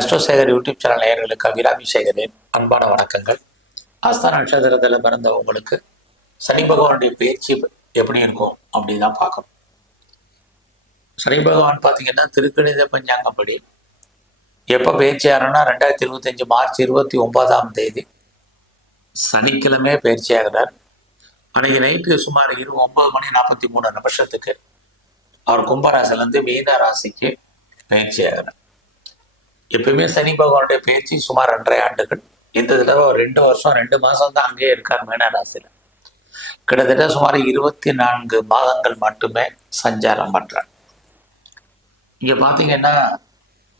அஷ்டோசேகர் YouTube channel நேயர்களுக்கு அபிராமிசேகரின் அன்பான வணக்கங்கள். ஆஸ்தான நட்சத்திரத்தில் பிறந்த உங்களுக்கு சனி பகவானுடைய பயிற்சி எப்படி இருக்கும் அப்படின்னு தான் பார்க்கணும். சனி பகவான் பார்த்தீங்கன்னா திருக்கணித பஞ்சாங்கப்படி. எப்போ பயிற்சி ஆகிறோன்னா ரெண்டாயிரத்தி இருபத்தஞ்சு மார்ச் இருபத்தி ஒன்பதாம் தேதி. சனிக்கிழமை பயிற்சி ஆகிறார். அன்னைக்கு நைட்டு சுமார் இரு ஒன்பது மணி நாற்பத்தி மூணு நிமிஷத்துக்கு அவர் கும்பராசிலேருந்து மீன ராசிக்கு பயிற்சி ஆகிறார். எப்பயுமே சனி பகவானுடைய பேச்சு சுமார் ரெண்டரை ஆண்டுகள். இந்த தடவை ஒரு ரெண்டு வருஷம் ரெண்டு மாதம் தான் அங்கேயே இருக்கார் மீன ராசியில் கிட்டத்தட்ட சுமார் இருபத்தி நான்கு மாதங்கள் மட்டுமே சஞ்சாரம் பண்ணுறார் இங்க பாத்தீங்கன்னா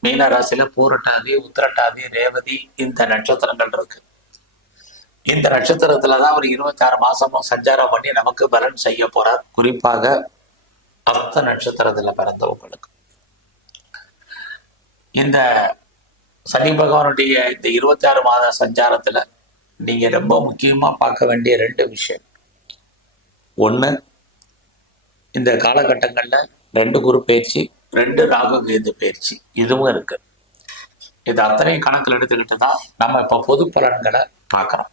மீன ராசியில பூரட்டாதி உத்திரட்டாதி ரேவதி இந்த நட்சத்திரங்கள் இருக்கு. இந்த நட்சத்திரத்துல தான் ஒரு இருபத்தாறு மாசமும் சஞ்சாரம் பண்ணி நமக்கு பலன் செய்ய போறார். குறிப்பாக அஸ்த நட்சத்திரத்துல பிறந்தவங்களுக்கு. இந்த சனி பகவானுடைய இந்த இருபத்தி ஆறு மாத சஞ்சாரத்துல நீங்க ரொம்ப முக்கியமா பார்க்க வேண்டிய ரெண்டு விஷயம். ஒண்ணு இந்த காலகட்டங்கள்ல ரெண்டு குரு பயிற்சி ரெண்டு ராகு கேது பயிற்சி இதுவும் இருக்கு. இது அத்தனையும் கணக்கில் எடுத்துக்கிட்டு தான் நம்ம இப்போ பொது பலன்களை பார்க்குறோம்.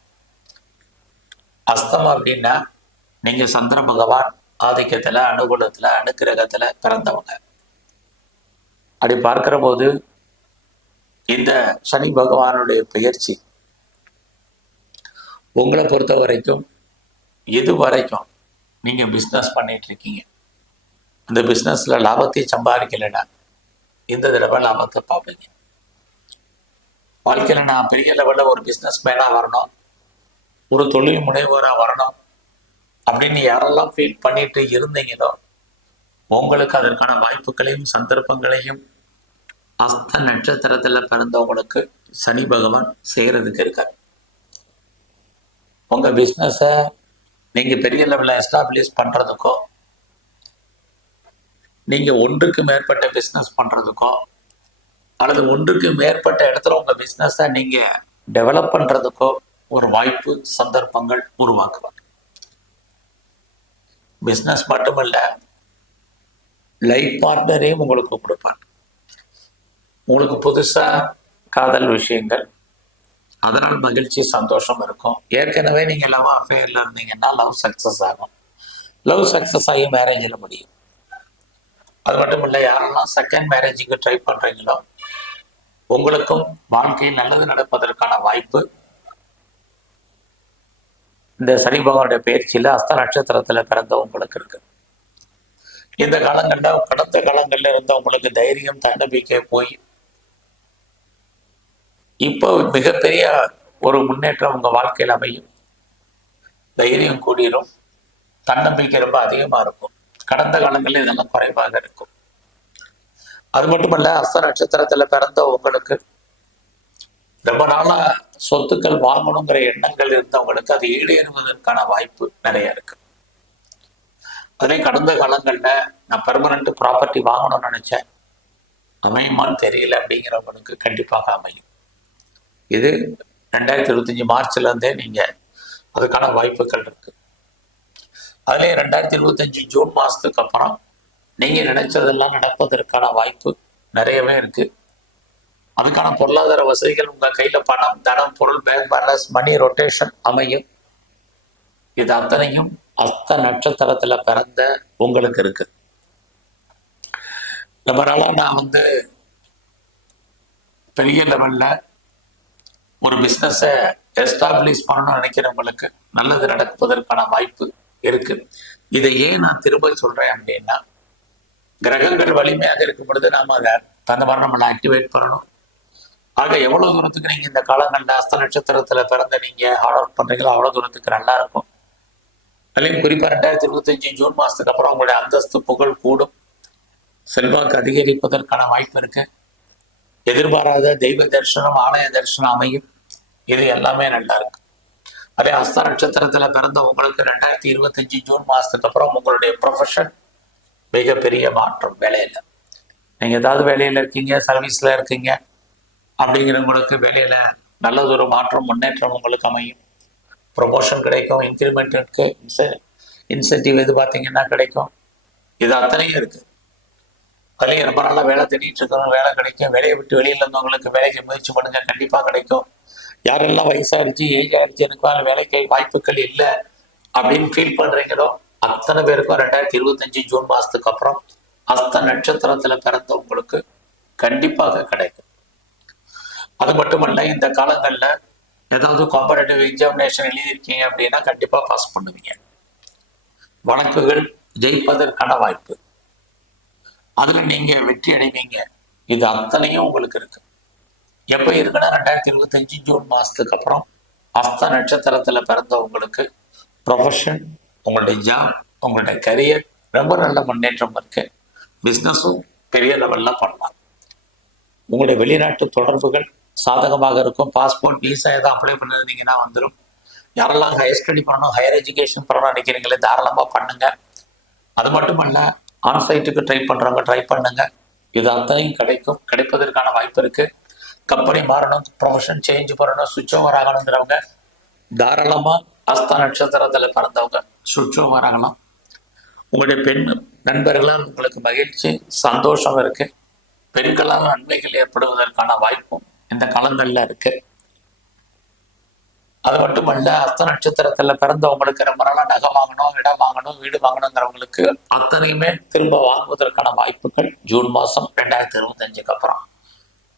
அஸ்தம் அப்படின்னா நீங்க சந்திர பகவான் ஆதிக்கத்துல அனுகூலத்துல அனுக்கிரகத்துல பிறந்தவங்க. அப்படி பார்க்கிற போது இந்த சனி பகவானுடைய பெயர்ச்சி உங்களை பொறுத்த வரைக்கும் எது வரைக்கும் நீங்க பிஸ்னஸ் பண்ணிட்டு இருக்கீங்க அந்த பிஸ்னஸ்ல லாபத்தை சம்பாதிக்கலைன்னா இந்த தடவை லாபத்தை பார்ப்பீங்க. வாழ்க்கையில நான் பெரிய லெவல்ல ஒரு பிஸ்னஸ் மேனா வரணும். ஒரு தொழில் முனைவோரா வரணும். அப்படின்னு யாரெல்லாம் ஃபீல் பண்ணிட்டு இருந்தீங்களோ உங்களுக்கு அதற்கான வாய்ப்புகளையும் சந்தர்ப்பங்களையும் அஸ்த நட்சத்திரத்துல பிறந்தவங்களுக்கு சனி பகவான் செய்யறதுக்கு இருக்கார். உங்க பிஸ்னஸை நீங்க பெரிய லெவலில் எஸ்டாப்ளிஷ் பண்றதுக்கோ நீங்க ஒன்றுக்கு மேற்பட்ட பிஸ்னஸ் பண்றதுக்கோ அல்லது ஒன்றுக்கு மேற்பட்ட இடத்துல உங்க பிஸ்னஸை நீங்க டெவலப் பண்றதுக்கோ ஒரு வாய்ப்பு சந்தர்ப்பங்கள் உருவாக்குவாங்க. பிஸ்னஸ் மட்டுமல்ல லைஃப் பார்ட்னரையும் உங்களுக்கு கொடுப்பாங்க உங்களுக்கு புதுசா காதல் விஷயங்கள். அதனால் மகிழ்ச்சி சந்தோஷம் இருக்கும். ஏற்கனவே நீங்க லவ் அஃபேர்ல இருந்தீங்கன்னா லவ் சக்சஸ் ஆகும். லவ் சக்சஸ் ஆகி மேரேஜில் முடியும். அது மட்டும் இல்லை யாரெல்லாம் செகண்ட் மேரேஜுக்கு ட்ரை பண்றீங்களோ உங்களுக்கும் வாழ்க்கையில் நல்லது நடப்பதற்கான வாய்ப்பு. இந்த சனி பகவானுடைய பயிற்சியில் அஸ்த நட்சத்திரத்துல பிறந்தவங்களுக்கு இருக்கு. இந்த காலங்களில் கடந்த காலங்கள்ல இருந்தவங்களுக்கு தைரியம் தன்னம்பிக்கை போய் இப்போ மிகப்பெரிய ஒரு முன்னேற்றம் உங்கள் வாழ்க்கையில் அமையும். தைரியம் கூடிரும். தன்னம்பிக்கை ரொம்ப அதிகமா இருக்கும். கடந்த காலங்களில் இதெல்லாம் குறைவாக இருக்கும். அது மட்டுமல்ல அஸ்த நட்சத்திரத்துல பிறந்த உங்களுக்கு ரொம்ப நாளா சொத்துக்கள் வாங்கணுங்கிற எண்ணங்கள் இருந்தவங்களுக்கு அது ஈடேறுவதற்கான வாய்ப்பு நிறைய இருக்கு. அதே கடந்த காலங்கள்ல நான் பெர்மனண்ட் ப்ராப்பர்ட்டி வாங்கணும்னு நினைச்சேன். அமையுமான்னு தெரியல அப்படிங்கிறவங்களுக்கு கண்டிப்பாக அமையும். இது ரெண்டாயிரத்தி இருபத்தஞ்சி மார்ச்ல இருந்தே நீங்க அதுக்கான வாய்ப்புகள் இருக்கு. அதுலேயே ரெண்டாயிரத்தி இருபத்தஞ்சி ஜூன் மாசத்துக்கு அப்புறம் நீங்க நினைச்சதெல்லாம் நடப்பதற்கான வாய்ப்பு நிறையவே இருக்கு. அதுக்கான பொருளாதார வசதிகள் உங்க கையில பணம் தனம் பொருள் பேங்க் பேலன்ஸ் மணி ரொட்டேஷன் அமையும். இது அத்தனையும் அஸ்த நட்சத்திரத்துல பிறந்த உங்களுக்கு இருக்கு. நம்மளால நான் வந்து பெரிய லெவல்ல ஒரு பிஸ்னஸை எஸ்டாப்ளிஷ் பண்ணணும்னு நினைக்கிறவங்களுக்கு நல்லது நடப்பதற்கான வாய்ப்பு இருக்கு. இதை ஏன் நான் திரும்ப சொல்றேன் அப்படின்னா கிரகங்கள் வலிமையாக இருக்கும் பொழுது நாம அதை தந்த மாதிரி நம்மளை ஆக்டிவேட் பண்ணணும். ஆக எவ்வளவு தூரத்துக்கு நீங்க இந்த காலங்கள்ல அஸ்த நட்சத்திரத்துல பிறந்த நீங்க ஹார்ட் ஒர்க் பண்றீங்களோ அவ்வளவு தூரத்துக்கு நல்லா இருக்கும். அதுலயும் குறிப்பா ரெண்டாயிரத்தி இருபத்தஞ்சு ஜூன் மாசத்துக்கு அப்புறம் உங்களுடைய அந்தஸ்து புகழ் கூடும். செல்வாக்கு அதிகரிப்பதற்கான வாய்ப்பு இருக்கு. எதிர்பாராத தெய்வ தரிசனம் ஆலய தரிசனம் அமையும். இது எல்லாமே நல்லா இருக்கு. அதே அஸ்த நட்சத்திரத்துல பிறந்த உங்களுக்கு ரெண்டாயிரத்தி இருபத்தஞ்சு ஜூன் மாசத்துக்கு அப்புறம் உங்களுடைய ப்ரொஃபஷன் மிகப்பெரிய மாற்றம் வேலையில. நீங்க ஏதாவது வேலையில இருக்கீங்க சர்வீஸ்ல இருக்கீங்க அப்படிங்கிறவங்களுக்கு வேலையில நல்லதொரு மாற்றம் முன்னேற்றம் உங்களுக்கு அமையும். ப்ரொமோஷன் கிடைக்கும் இன்க்ரிமெண்ட் இருக்கு இன்சென்டிவ் எது பார்த்தீங்கன்னா கிடைக்கும். இது அத்தனையும் இருக்கு. அதுலேயும் ரொம்ப நாளாக வேலை தேடிட்டு இருக்கிறவங்க வேலை கிடைக்கும். வேலையை விட்டு வெளியில் இருந்தவங்களுக்கு வேலைக்கு முயற்சி பண்ணுங்க கண்டிப்பாக கிடைக்கும். யாரெல்லாம் வயசாகிடுச்சு ஏஜ் ஆகிடுச்சு எனக்கு வேலை வேலைக்கு வாய்ப்புகள் இல்லை அப்படின்னு ஃபீல் பண்ணுறீங்களோ அத்தனை பேருக்கும் ரெண்டாயிரத்தி இருபத்தஞ்சு ஜூன் மாதத்துக்கு அப்புறம் அஸ்த நட்சத்திரத்தில் பிறந்தவங்களுக்கு கண்டிப்பாக கிடைக்கும். அது மட்டுமல்ல இந்த காலங்களில் ஏதாவது காம்படேட்டிவ் எக்ஸாமினேஷன் எழுதியிருக்கீங்க அப்படின்னா கண்டிப்பாக பாஸ் பண்ணுவீங்க. வழக்குகள் ஜெயிப்பதற்கான வாய்ப்பு. அதுல நீங்க வெற்றி அடைவீங்க. இது அத்தனையும் உங்களுக்கு இருக்கு. எப்போ இருக்குன்னா ரெண்டாயிரத்தி இருபத்தஞ்சு ஜூன் மாதத்துக்கு அப்புறம் அஸ்த நட்சத்திரத்தில் பிறந்தவங்களுக்கு ப்ரொஃபஷன் உங்களுடைய ஜாப் உங்களுடைய கரியர் ரொம்ப நல்ல முன்னேற்றம் இருக்கு. பிஸ்னஸும் பெரிய லெவலில் பண்ணலாம். உங்களுடைய வெளிநாட்டு தொடர்புகள் சாதகமாக இருக்கும். பாஸ்போர்ட் விசா எதாவது அப்ளை பண்ணிருந்தீங்கன்னா வந்துடும் யாரெல்லாம் ஹையர் ஸ்டடி பண்ணணும் ஹையர் எஜுகேஷன் பண்ணணும் நினைக்கிறீங்களே தாராளமாக பண்ணுங்க. அது மட்டுமல்ல ஆன்சைட்டுக்கு ட்ரை பண்ணுறவங்க ட்ரை பண்ணுங்க. இது அத்தனையும் கிடைக்கும். கிடைப்பதற்கான வாய்ப்பு இருக்குது கம்பெனி மாறணும் ப்ரொஃபஷன் சேஞ்ச் பண்ணணும் சுவிட்ச் ஓவர் ஆகணுங்கிறவங்க தாராளமாக அஸ்த நட்சத்திரத்தில் பிறந்தவங்க சுவிட்ச் ஓவர் ஆகலாம். உங்களுடைய பெண் நண்பர்களால் உங்களுக்கு மகிழ்ச்சி சந்தோஷம் இருக்கு. பெண்களால் நன்மைகள் ஏற்படுவதற்கான வாய்ப்பும் இந்த காலங்களில் இருக்கு. அது மட்டுமல்ல அஸ்த நட்சத்திரத்துல பிறந்தவங்களுக்கு ரொம்ப நாளாக நகை வாங்கணும் இடம் வாங்கணும் வீடு வாங்கணுங்கிறவங்களுக்கு அத்தனையுமே திரும்ப வாங்குவதற்கான வாய்ப்புகள் ஜூன் மாசம் ரெண்டாயிரத்தி இருபத்தஞ்சுக்கு அப்புறம்.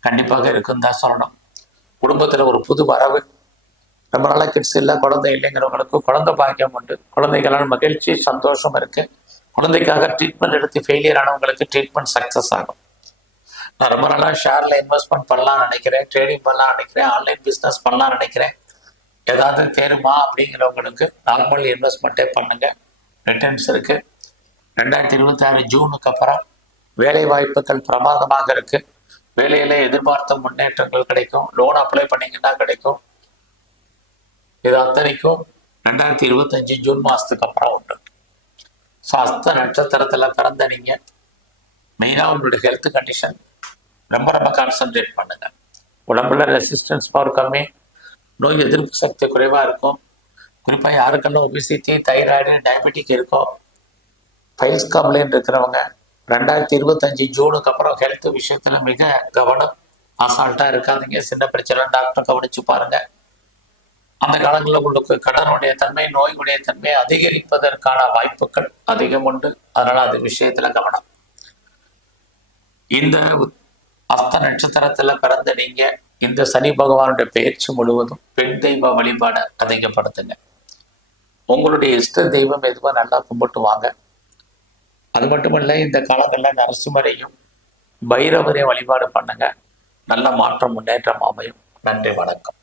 கண்டிப்பாக இருக்குன்னு தான் சொல்லணும். குடும்பத்துல ஒரு புது வரவு. ரொம்ப நாளா கிட்ஸ் இல்லை குழந்தை இல்லைங்கிறவங்களுக்கு குழந்தை பாக்கியம் உண்டு. குழந்தைகளால் மகிழ்ச்சி சந்தோஷம் இருக்கு. குழந்தைக்காக ட்ரீட்மெண்ட் எடுத்து ஃபெயிலியர் ஆனவங்களுக்கு ட்ரீட்மெண்ட் சக்ஸஸ் ஆகும். நான் ரொம்ப நாளாக ஷேரில் இன்வெஸ்ட்மெண்ட் பண்ணலாம்னு நினைக்கிறேன். ட்ரேடிங் பண்ணலாம் நினைக்கிறேன். ஆன்லைன் பிஸ்னஸ் பண்ணலாம்னு நினைக்கிறேன். ஏதாவது தேருமா அப்படிங்கிறவங்களுக்கு நார்மல் இன்வெஸ்ட்மெண்ட்டே பண்ணுங்க. ரிட்டர்ன்ஸ் இருக்கு. ரெண்டாயிரத்தி இருபத்தாறு ஜூனுக்கு அப்புறம் வேலை வாய்ப்புகள் பிரமாதமாக இருக்குது வேலையில எதிர்பார்த்த முன்னேற்றங்கள் கிடைக்கும். லோன் அப்ளை பண்ணீங்கன்னா கிடைக்கும். இது அத்தனைக்கும் ரெண்டாயிரத்தி இருபத்தஞ்சு ஜூன் மாசத்துக்கு அப்புறம் உண்டு. ஸோ அஸ்த நட்சத்திரத்துல பிறந்த நீங்க மெயினாக உங்களுடைய ஹெல்த் கண்டிஷன் ரொம்ப ரொம்ப கான்சென்ட்ரேட் பண்ணுங்க. உடம்புல ரெசிஸ்டன்ஸ் பவர் கம்மி நோய் எதிர்ப்பு சக்தி குறைவாக இருக்கும். குறிப்பாக யாருக்கெல்லாம் ஒபிசிட்டி தைராய்டு டயபெட்டிக் இருக்கோ பைல்ஸ் கம்ப்ளைண்ட் இருக்கிறவங்க ரெண்டாயிரத்தி இருபத்தஞ்சு ஜூனுக்கு அப்புறம் ஹெல்த் விஷயத்துல மிக கவனம் அசால்ட்டாக இருக்காதீங்க. சின்ன பிரச்சனை டாக்டர் கவனிச்சு பாருங்க. அந்த காலங்களில் உங்களுக்கு கடனுடைய தன்மை நோயுடைய தன்மை அதிகரிப்பதற்கான வாய்ப்புகள் அதிகம் உண்டு. அதனால அது விஷயத்துல கவனம். இந்த அஸ்த நட்சத்திரத்துல பிறந்த நீங்க இந்த சனி பகவானுடைய பயிற்சி முழுவதும் பெண் தெய்வ வழிபாடை அதிகப்படுத்துங்க. உங்களுடைய இஷ்ட தெய்வம் எதுவோ நல்லா கும்பிட்டு வாங்க அது மட்டுமல்ல இந்த காலங்களில் நரசிம்மரையும் பைரவரையும் வழிபாடு பண்ணுங்க. நல்ல மாற்றம் முன்னேற்றம் அமையும். நன்றி வணக்கம்.